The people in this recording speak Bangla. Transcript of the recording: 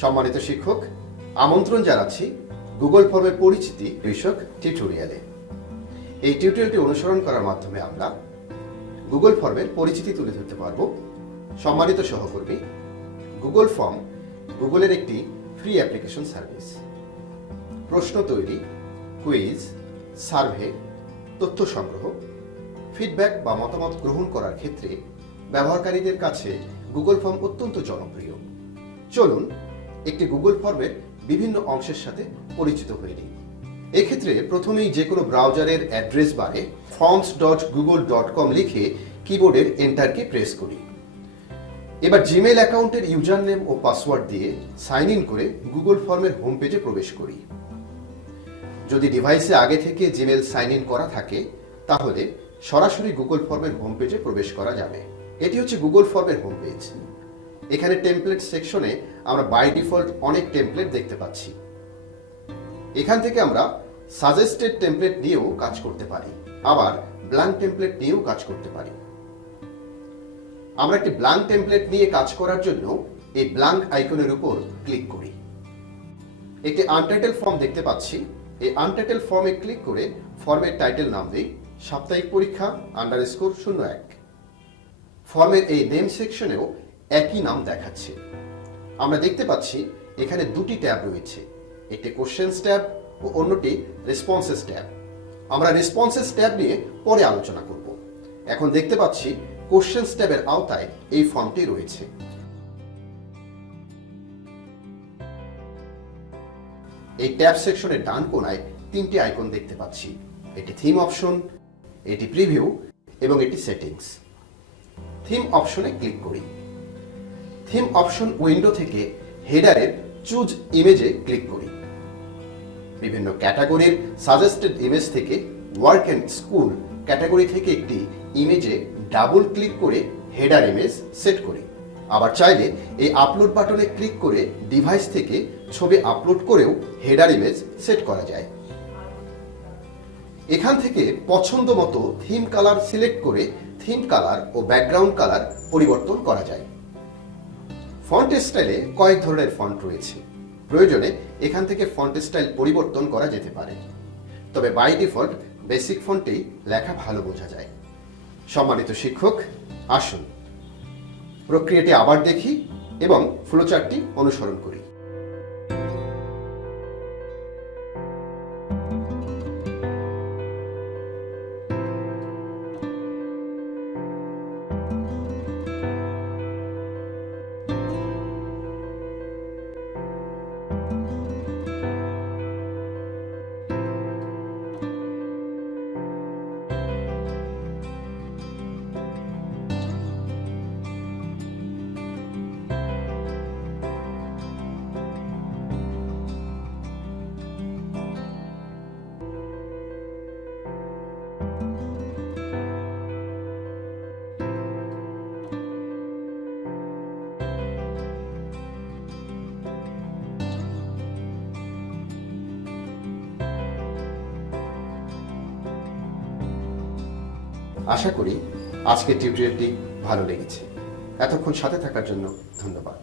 সম্মানিত শিক্ষক, আমন্ত্রণ জানাচ্ছি গুগল ফর্মের পরিচিতি বিষয়ক টিউটোরিয়ালে। এই টিউটোরিয়ালটি অনুসরণ করার মাধ্যমে আমরা গুগল ফর্মের পরিচিতি তুলে ধরতে পারব। সম্মানিত সহকর্মী, গুগল ফর্ম গুগলের একটি ফ্রি অ্যাপ্লিকেশন সার্ভিস। প্রশ্ন তৈরি, কুইজ, সার্ভে, তথ্য সংগ্রহ, ফিডব্যাক বা মতামত গ্রহণ করার ক্ষেত্রে ব্যবহারকারীদের কাছে গুগল ফর্ম অত্যন্ত জনপ্রিয়। চলুন একটি গুগল ফর্মের বিভিন্ন অংশের সাথে পরিচিত হয়ে নিই। এক্ষেত্রে প্রথমেই যে কোনো ব্রাউজারের অ্যাড্রেস বারে forms.google.com লিখে কিবোর্ডের এন্টারকে প্রেস করি। এবার জিমেইল অ্যাকাউন্টের ইউজার নেম ও পাসওয়ার্ড দিয়ে সাইন ইন করে গুগল ফর্মের হোম পেজে প্রবেশ করি। যদি ডিভাইসে আগে থেকে জিমেইল সাইন ইন করা থাকে তাহলে সরাসরি গুগল ফর্মের হোম পেজে প্রবেশ করা যাবে। এটি হচ্ছে গুগল ফর্মের হোম পেজ। এখানে টেমপ্লেট সেকশনে আমরা বাই ডিফল্ট অনেক টেমপ্লেট দেখতে পাচ্ছি। এখান থেকে আমরা সাজেস্টেড টেমপ্লেট নিয়েও কাজ করতে পারি, আবার ব্ল্যাঙ্ক টেমপ্লেট নিয়েও কাজ করতে পারি। আমরা একটি ব্ল্যাঙ্ক টেমপ্লেট নিয়ে কাজ করার জন্য এই ব্ল্যাঙ্ক আইকনের উপর ক্লিক করি। একটি আনটাইটেল ফর্ম দেখতে পাচ্ছি। এই আনটাইটেল ফর্মে ক্লিক করে ফর্মের টাইটেল নাম দিই সাপ্তাহিক পরীক্ষা _01। ফর্মের এই নেম সেকশনেও একই নাম দেখাচ্ছে। আমরা দেখতে পাচ্ছি এখানে দুটি ট্যাব রয়েছে, একটি কোশ্চেনস ট্যাব ও অন্যটি রেসপন্সেস ট্যাব। আমরা রেসপন্সেস ট্যাব নিয়ে পরে আলোচনা করব। এখন দেখতে পাচ্ছি কোশ্চেনস ট্যাবের আওতায় এই ফর্মটি রয়েছে। এই ট্যাব সেকশনের ডান কোণায় তিনটি আইকন দেখতে পাচ্ছি, এটি থিম অপশন, এটি প্রিভিউ এবং এটি সেটিংস। থিম অপশনে ক্লিক করি। থিম অপশন উইন্ডো থেকে হেডারের চুজ ইমেজে ক্লিক করি। বিভিন্ন ক্যাটাগরির সাজেস্টেড ইমেজ থেকে ওয়ার্ক অ্যান্ড স্কুল ক্যাটাগরি থেকে একটি ইমেজে ডাবল ক্লিক করে হেডার ইমেজ সেট করি। আবার চাইলে এই আপলোড বাটনে ক্লিক করে ডিভাইস থেকে ছবি আপলোড করেও হেডার ইমেজ সেট করা যায়। এখান থেকে পছন্দ মতো থিম কালার সিলেক্ট করে থিম কালার ও ব্যাকগ্রাউন্ড কালার পরিবর্তন করা যায়। ফন্ট স্টাইলে কয়েক ধরনের ফন্ট রয়েছে, প্রয়োজনে এখান থেকে ফন্ট স্টাইল পরিবর্তন করা যেতে পারে, তবে বাই ডিফল্ট বেসিক ফন্টেই লেখা ভালো বোঝা যায়। সম্মানিত শিক্ষক, আসুন প্রক্রিয়াটি আবার দেখি এবং ফ্লোচার্টটি অনুসরণ করি। আশা করি আজকের টিউটোরিয়ালটি ভালো লেগেছে। এতক্ষণ সাথে থাকার জন্য ধন্যবাদ।